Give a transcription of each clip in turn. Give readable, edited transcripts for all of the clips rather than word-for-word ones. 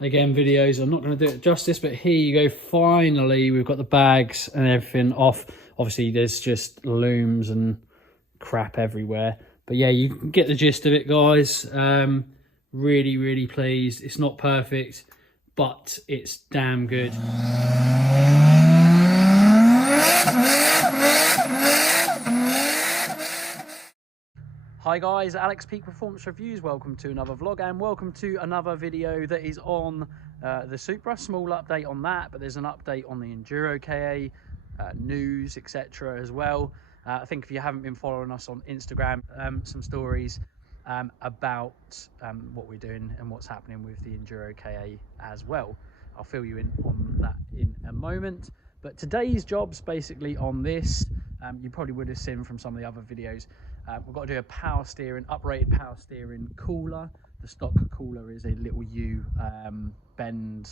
again, videos, I'm not going to do it justice, but here you go. Finally, we've got the bags and everything off. Obviously, there's just looms and crap everywhere. But yeah, you can get the gist of it, guys. Really, really pleased. It's not perfect, but it's damn good. Hi guys, Alex Peak Performance Reviews. Welcome to another vlog and welcome to another video that is on the Supra. Small update on that, but there's an update on the Enduro KA, news, etc. as well. I think if you haven't been following us on Instagram, some stories about what we're doing and what's happening with the Enduro KA as well. I'll fill you in on that in a moment. But today's job's basically on this. You probably would have seen from some of the other videos. We've got to do a power steering, uprated power steering cooler. The stock cooler is a little U bend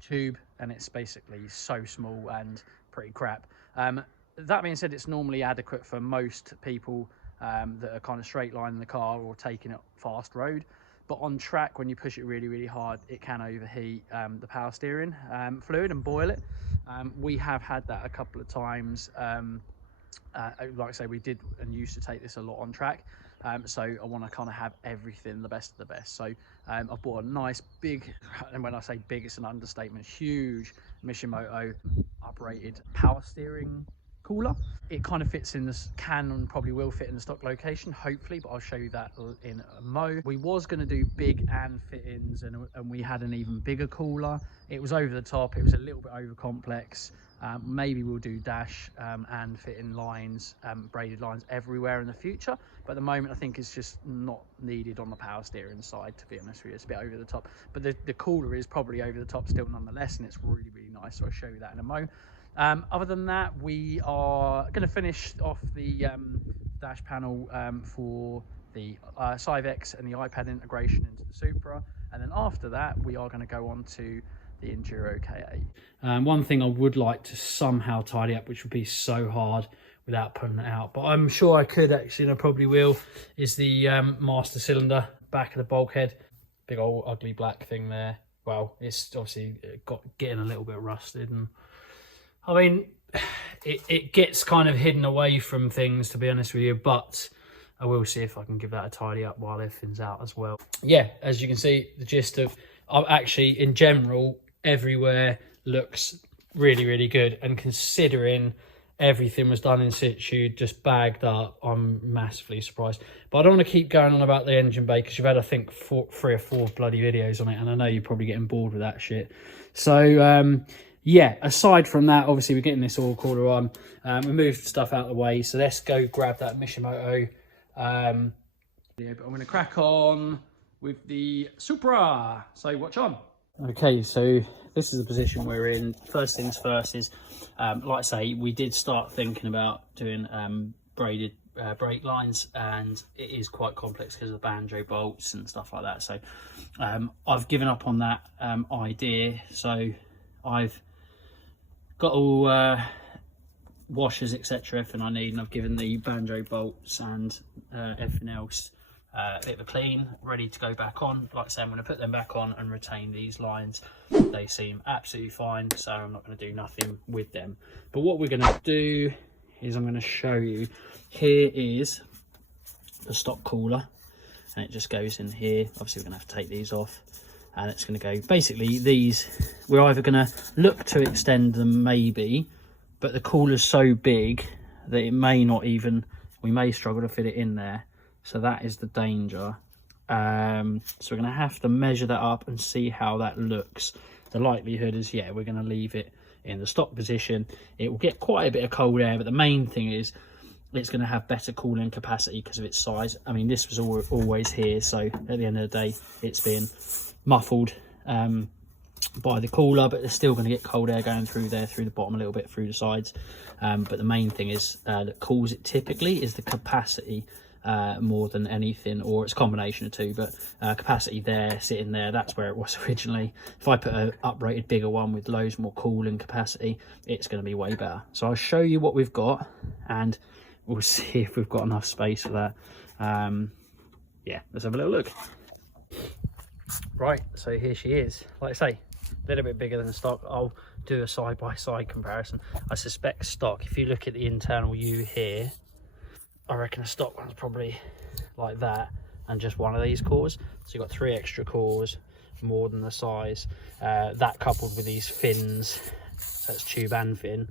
tube, and it's basically so small and pretty crap. That being said, it's normally adequate for most people that are kind of straight lining the car or taking it fast road. But on track, when you push it really, really hard, it can overheat the power steering fluid and boil it. We have had that a couple of times. Like I say, we did and used to take this a lot on track. So I want to kind of have everything the best of the best. So I've bought a nice big, and when I say big, it's an understatement, huge Mishimoto uprated power steering cooler. It kind of fits in this, can and probably will fit in the stock location, hopefully, but I'll show you that in a mo. We was going to do big and fit-ins, and we had an even bigger cooler. It was over the top, it was a little bit over complex. Maybe we'll do dash and fit-in lines, braided lines everywhere in the future, but at the moment I think it's just not needed on the power steering side, to be honest with you. It's a bit over the top, but the cooler is probably over the top still nonetheless, and it's really, really nice, so I'll show you that in a mo. Other than that, we are going to finish off the dash panel for the Civex and the iPad integration into the Supra, and then after that we are going to go on to the Enduro KA. One thing I would like to somehow tidy up, which would be so hard without pulling it out, but I'm sure I could actually, and I probably will, is the master cylinder, back of the bulkhead. Big old ugly black thing there. Well, it's obviously getting a little bit rusted, and I mean, it gets kind of hidden away from things, to be honest with you, but I will see if I can give that a tidy up while everything's out as well. Yeah, as you can see, the gist of, actually, in general, everywhere looks really, really good, and considering everything was done in situ, just bagged up, I'm massively surprised. But I don't want to keep going on about the engine bay, because you've had, I think, 3 or 4 bloody videos on it, and I know you're probably getting bored with that shit. So yeah, aside from that, obviously we're getting this oil cooler on. We moved stuff out of the way, so let's go grab that Mishimoto. Yeah, but I'm going to crack on with the Supra. So watch on. Okay, so this is the position we're in. First things first is, like I say, we did start thinking about doing braided brake lines, and it is quite complex because of the banjo bolts and stuff like that. So I've given up on that idea. So I've got all washers, etc., everything I need, and I've given the banjo bolts and everything else a bit of a clean, ready to go back on. Like I say, I'm going to put them back on and retain these lines. They seem absolutely fine, so I'm not going to do nothing with them. But what we're going to do is I'm going to show you. Here is the stock cooler, and it just goes in here. Obviously we're going to have to take these off, and it's going to go, basically these, we're either going to look to extend them maybe, but the cooler's so big that it may not even, we may struggle to fit it in there. So that is the danger. So we're going to have to measure that up and see how that looks. The likelihood is, yeah, we're going to leave it in the stock position. It will get quite a bit of cold air, but the main thing is it's going to have better cooling capacity because of its size. I mean, this was always here, so at the end of the day, it's been muffled by the cooler, but there's still going to get cold air going through there, through the bottom a little bit, through the sides. But the main thing is that cools it typically is the capacity more than anything, or it's a combination of two, but capacity there, sitting there, that's where it was originally. If I put an uprated bigger one with loads more cooling capacity, it's going to be way better. So I'll show you what we've got, and we'll see if we've got enough space for that. Yeah, let's have a little look. Right, so here she is. Like I say, a little bit bigger than stock. I'll do a side-by-side comparison. I suspect stock, if you look at the internal U here, I reckon a stock one's probably like that, and just one of these cores. So you've got 3 extra cores, more than the size. That coupled with these fins, so it's tube and fin,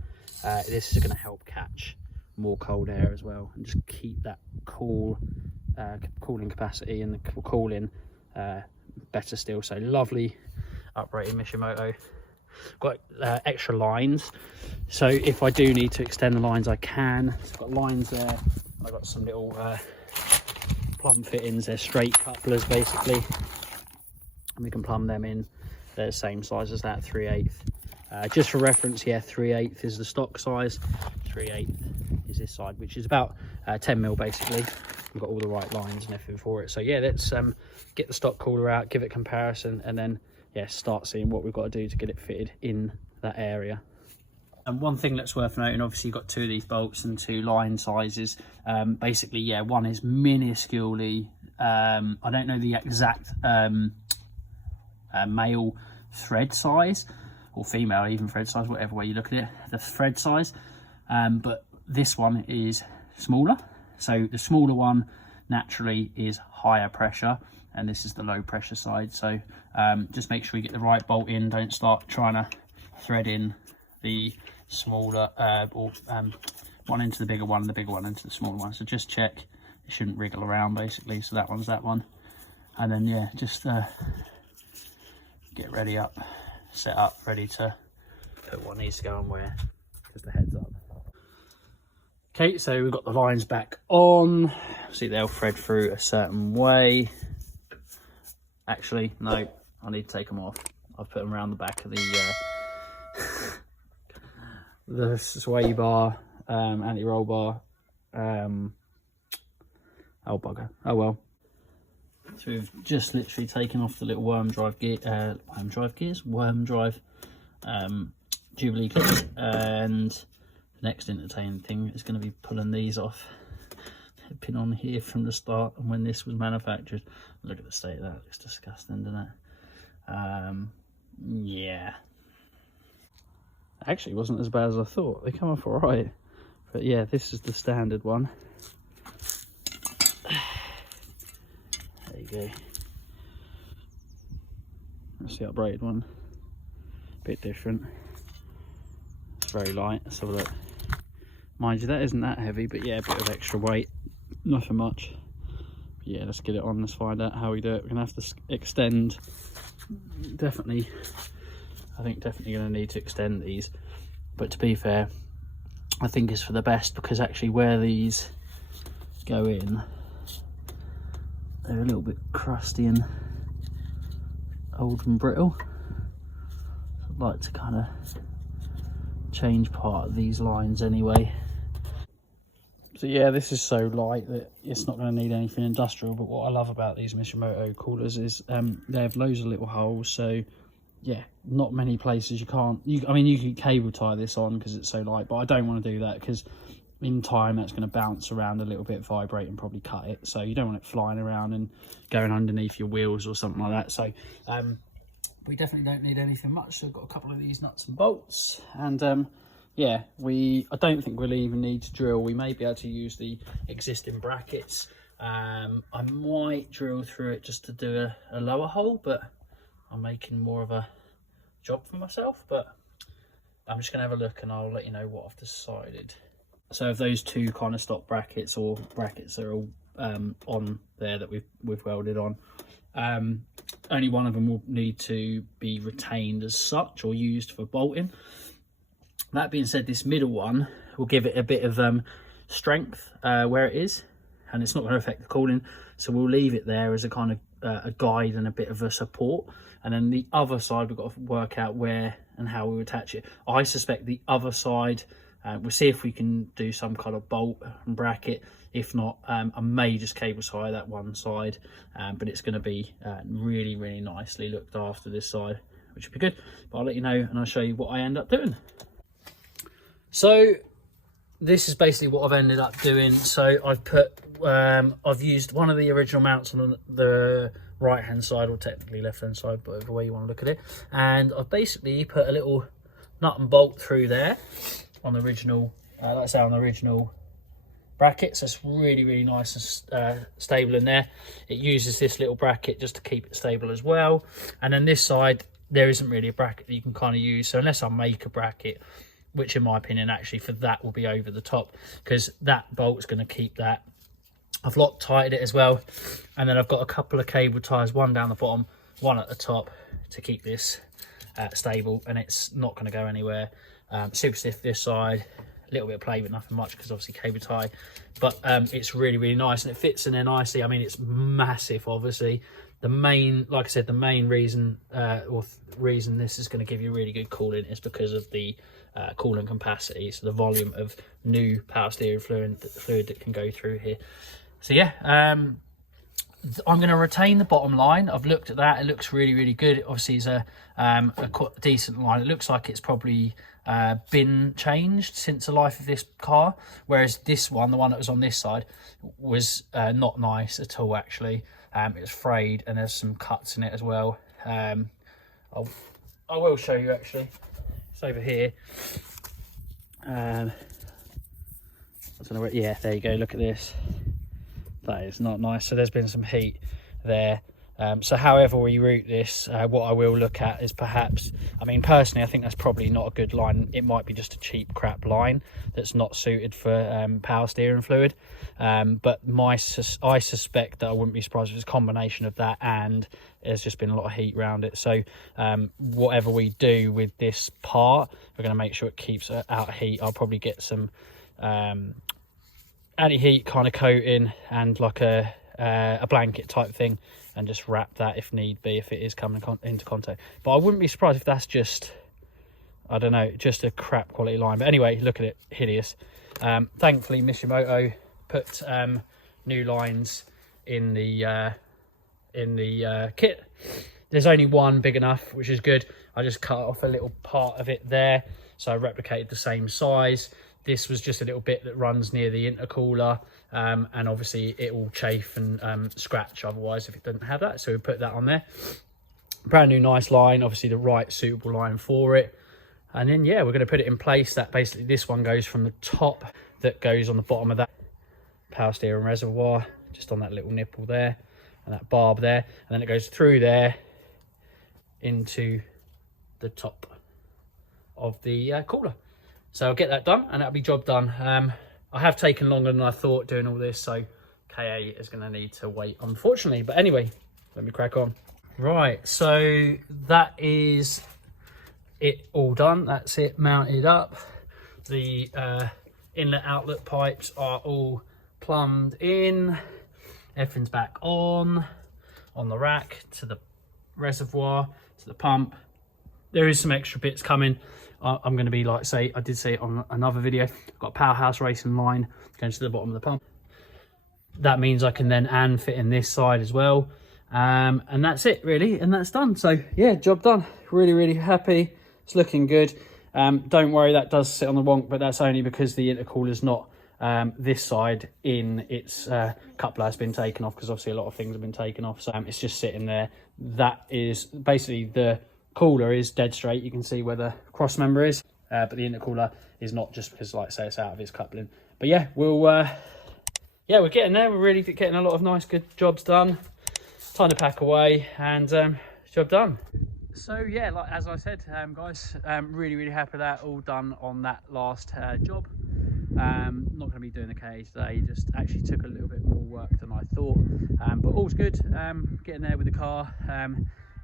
this is going to help catch more cold air as well, and just keep that cooling capacity and the cooling better still. So lovely uprated Mishimoto. Got extra lines, so if I do need to extend the lines I can. So I've got lines there. I've got some little plumb fittings. They're straight couplers basically, and we can plumb them in. They're the same size as that, 3/8. Just for reference, yeah, 3/8 is the stock size, 3/8 is this side, which is about 10mm basically. We've got all the right lines and everything for it. So yeah, let's get the stock cooler out, give it a comparison, and then yeah, start seeing what we've got to do to get it fitted in that area. And one thing that's worth noting, obviously you've got 2 of these bolts and 2 line sizes. Basically, yeah, one is minusculely, I don't know the exact male thread size, or female even thread size, whatever way you look at it, the thread size. But this one is smaller. So the smaller one naturally is higher pressure, and this is the low pressure side. So just make sure you get the right bolt in. Don't start trying to thread in the smaller one into the bigger one and the bigger one into the smaller one. So just check it shouldn't wriggle around basically. So that one's that one, and then yeah, just get ready up, set up, ready to put what needs to go on where. Just a heads up. Okay, so we've got the lines back on. See, they'll thread through a certain way. Actually, no, I need to take them off. I've put them around the back of the sway bar, anti-roll bar. Oh bugger, oh well. So we've just literally taken off the little worm drive Jubilee clips, and the next entertaining thing is going to be pulling these off. They've been on here from the start, and when this was manufactured, look at the state of that. It's disgusting, doesn't it? Yeah, actually it wasn't as bad as I thought. They come off all right, but yeah, this is the standard one. There you go. That's the uprated one. Bit different. It's very light. Let's have a look. Mind you, that isn't that heavy, but yeah, a bit of extra weight. Nothing much. But yeah, let's get it on. Let's find out how we do it. We're gonna have to extend. Definitely, I think definitely gonna need to extend these. But to be fair, I think it's for the best, because actually where these go in, they're a little bit crusty and old and brittle. I'd like to kind of change part of these lines anyway. So yeah, this is so light that it's not going to need anything industrial. But what I love about these Mishimoto coolers is they have loads of little holes. So yeah, not many places you can't. I mean, you can cable tie this on because it's so light, but I don't want to do that because in time that's going to bounce around a little bit, vibrate, and probably cut it. So you don't want it flying around and going underneath your wheels or something like that. So we definitely don't need anything much. So I've got a couple of these nuts and bolts, and yeah, I don't think we'll even need to drill. We may be able to use the existing brackets. I might drill through it just to do a lower hole, but I'm making more of a job for myself. But I'm just gonna have a look and I'll let you know what I've decided. So of those 2 kind of stock brackets, or brackets that are all on there that we've welded on, only one of them will need to be retained as such or used for bolting. That being said, this middle one will give it a bit of strength where it is, and it's not going to affect the cooling, so we'll leave it there as a kind of a guide and a bit of a support. And then the other side, we've got to work out where and how we attach it. I suspect the other side, we'll see if we can do some kind of bolt and bracket. If not, I may just cable tie that one side, but it's going to be really, really nicely looked after this side, which would be good. But I'll let you know and I'll show you what I end up doing. So this is basically what I've ended up doing. So I've put, I've used one of the original mounts on the right hand side, or technically left hand side, but whatever way you want to look at it. And I've basically put a little nut and bolt through there on the original, like I say, on the original bracket, so it's really nice and stable in there. It uses this little bracket just to keep it stable as well. And then this side, there isn't really a bracket that you can kind of use, so unless I make a bracket, which in my opinion actually for that will be over the top, because that bolt's going to keep that. I've Loctited it as well, and then I've got a couple of cable ties, one down the bottom, one at the top, to keep this stable, and it's not going to go anywhere. Super stiff this side, a little bit of play but nothing much because obviously cable tie, but it's really nice, and it fits in there nicely. I mean, it's massive. Obviously the main, like I said, the main reason reason this is going to give you really good cooling is because of the coolant capacity, so the volume of new power steering fluid that can go through here. So yeah, I'm going to retain the bottom line. I've looked at that, it looks really good. Obviously it's a quite decent line. It looks like it's probably been changed since the life of this car, whereas this one, the one that was on this side, was not nice at all actually. It was frayed and there's some cuts in it as well. I will show you actually. It's over here. I don't know where, yeah, there you go, look at this. That is not nice. So there's been some heat there. So however we route this, what I will look at is perhaps, I mean, personally, I think that's probably not a good line. It might be just a cheap crap line that's not suited for power steering fluid. But I suspect that I wouldn't be surprised if it's a combination of that and there's just been a lot of heat around it. So whatever we do with this part, we're going to make sure it keeps out of heat. I'll probably get some anti-heat kind of coating and like a blanket type thing, and just wrap that if need be, if it is coming into contact. But I wouldn't be surprised if that's just, I don't know, just a crap quality line. But anyway, look at it, hideous. Thankfully Mishimoto put new lines in the kit. There's only one big enough, which is good. I just cut off a little part of it there, so I replicated the same size. This was just a little bit that runs near the intercooler, and obviously it will chafe and scratch otherwise if it doesn't have that, so we put that on there. Brand new nice line, obviously the right suitable line for it. And then yeah, we're going to put it in place. That basically, this one goes from the top, that goes on the bottom of that power steering reservoir, just on that little nipple there and that barb there, and then it goes through there into the top of the cooler. So I'll get that done and that'll be job done. I have taken longer than I thought doing all this, so KA is going to need to wait, unfortunately. But anyway, let me crack on. Right, so that is it all done. That's it mounted up. The inlet outlet pipes are all plumbed in. Everything's back on the rack, to the reservoir, to the pump. There is some extra bits coming. I'm going to be, like, say, I did say it on another video, I've got a powerhouse racing line going to the bottom of the pump. That means I can then fit in this side as well. And that's it really, and that's done. So yeah, job done. Really happy. It's looking good. Don't worry, that does sit on the wonk, but that's only because the intercooler's not this side in. Its coupler has been taken off, because obviously a lot of things have been taken off, so it's just sitting there. That is basically, the cooler is dead straight, you can see where the cross member is, but the intercooler is not, just because, like I say, it's out of its coupling. But yeah, we're getting there. We're really getting a lot of nice good jobs done. Time to pack away, and job done. So yeah, like as I said, guys, really happy with that, all done on that last job. Not going to be doing the KA today, just actually took a little bit more work than I thought, but all's good. Getting there with the car.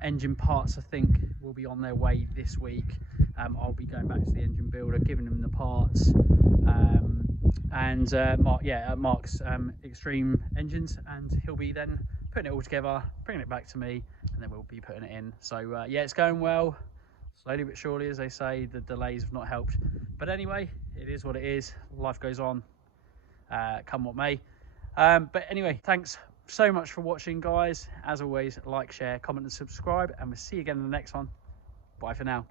Engine parts, I think, will be on their way this week. I'll be going back to the engine builder, giving them the parts, and Mark's Extreme Engines, and he'll be then putting it all together, bringing it back to me, and then we'll be putting it in. So yeah, it's going well, slowly but surely, as they say. The delays have not helped, but anyway, it is what it is. Life goes on, come what may. But anyway, thanks so much for watching, guys. As always, like, share, comment and subscribe, and we'll see you again in the next one. Bye for now.